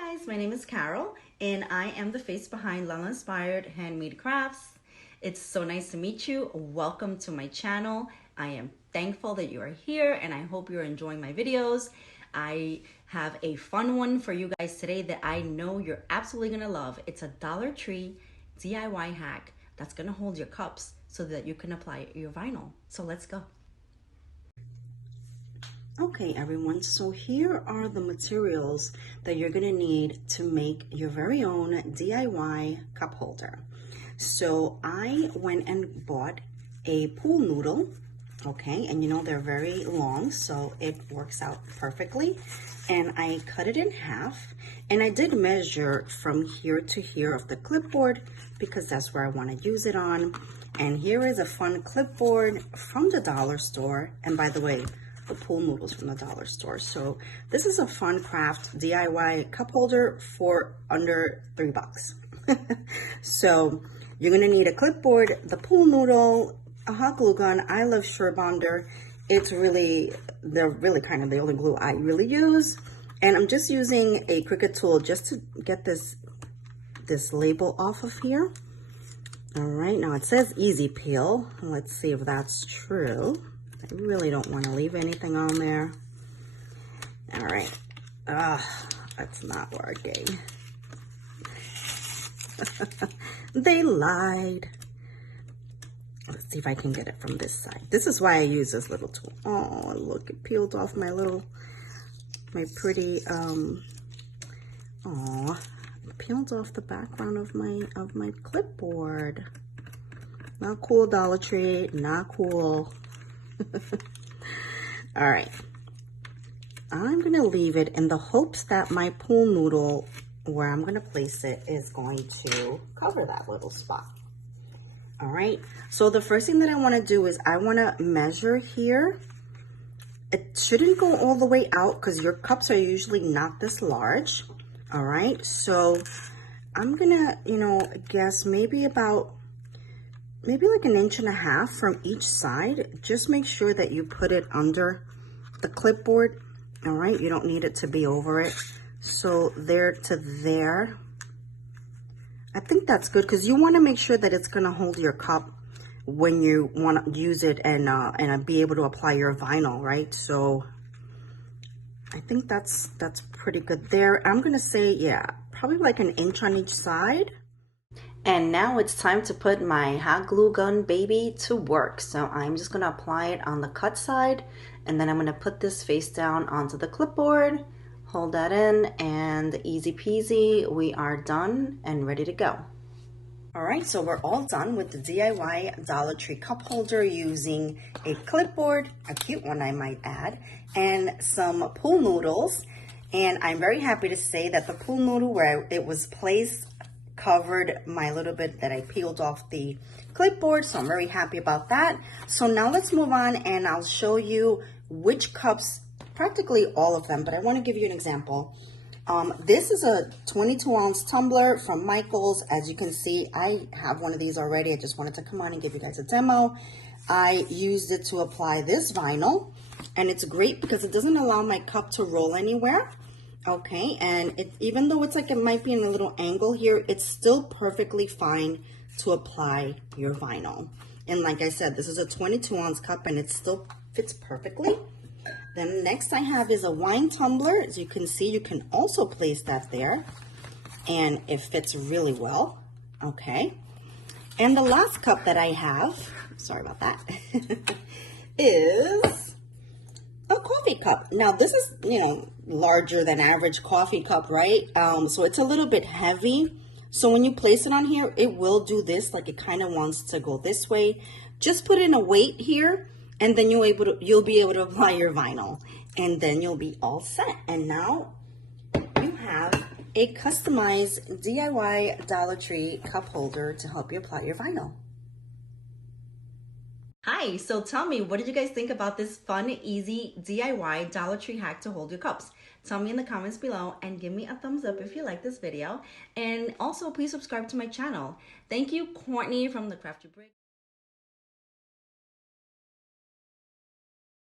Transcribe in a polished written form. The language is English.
Hi guys, my name is Carol and I am the face behind LalaInspired Handmade Crafts. It's so nice to meet you. Welcome to my channel. I am thankful that you are here and I hope you're enjoying my videos. I have a fun one for you guys today that I know you're absolutely gonna love. It's a DollarTree DIY hack that's gonna hold your cups so that you can apply your vinyl. So let's go. Okay everyone, so here are the materials that you're gonna need to make your very own DIY cup holder. So I went and bought a pool noodle, okay, and you know they're very long, so it works out perfectly. And I cut it in half, and I did measure from here to here of the clipboard because that's where I want to use it on. And here is a fun clipboard from the dollar store, and by the way, the pool noodles from the dollar store. So this is a fun craft DIY cup holder for under $3. So you're gonna need a clipboard, the pool noodle, a hot glue gun. I love Sure Bonder. They're really kind of the only glue I really use. And I'm just using a Cricut tool just to get this label off of here. All right, now it says easy peel. Let's see if that's true. I really don't want to leave anything on there. All right. That's not working. They lied. Let's see if I can get it from this side. This is why I use this little tool. Oh, look, it peeled off my pretty, it peeled off the background of my clipboard. Not cool, Dollar Tree, not cool. All right, I'm gonna leave it in the hopes that my pool noodle, where I'm gonna place it, is going to cover that little spot. All right, so the first thing that I want to do is I want to measure here. It shouldn't go all the way out because your cups are usually not this large. All right, so I'm gonna, guess maybe like 1.5 inches from each side. Just make sure that you put it under the clipboard. All right, you don't need it to be over it. So there to there. I think that's good because you want to make sure that it's going to hold your cup when you want to use it and be able to apply your vinyl, right? So I think that's pretty good there. I'm going to say, yeah, probably like 1 inch on each side. And now it's time to put my hot glue gun baby to work. So I'm just gonna apply it on the cut side, and then I'm gonna put this face down onto the clipboard, hold that in, and easy peasy, we are done and ready to go. All right, so we're all done with the DIY Dollar Tree cup holder using a clipboard, a cute one I might add, and some pool noodles. And I'm very happy to say that the pool noodle where it was placed covered my little bit that I peeled off the clipboard, so I'm very happy about that. So now let's move on and I'll show you which cups, practically all of them, but I want to give you an example. This is a 22-ounce tumbler from Michael's. As you can see, I have one of these already. I just wanted to come on and give you guys a demo. I used it to apply this vinyl, and it's great because it doesn't allow my cup to roll anywhere. Okay, and even though it's like it might be in a little angle here, it's still perfectly fine to apply your vinyl. And like I said, this is a 22-ounce cup and it still fits perfectly. Then next I have is a wine tumbler. As you can see, you can also place that there and it fits really well. Okay, and the last cup that I have, sorry about that, is a coffee cup. Now this is, larger than average coffee cup, right? So it's a little bit heavy. So when you place it on here, it will do this, like it kind of wants to go this way. Just put in a weight here, and then you'll be able to apply your vinyl, and then you'll be all set. And now you have a customized DIY Dollar Tree cup holder to help you apply your vinyl. Hi, so tell me, what did you guys think about this fun, easy DIY Dollar Tree hack to hold your cups? Tell me in the comments below and give me a thumbs up if you like this video. And also, please subscribe to my channel. Thank you, Courtney from the Crafty Brick.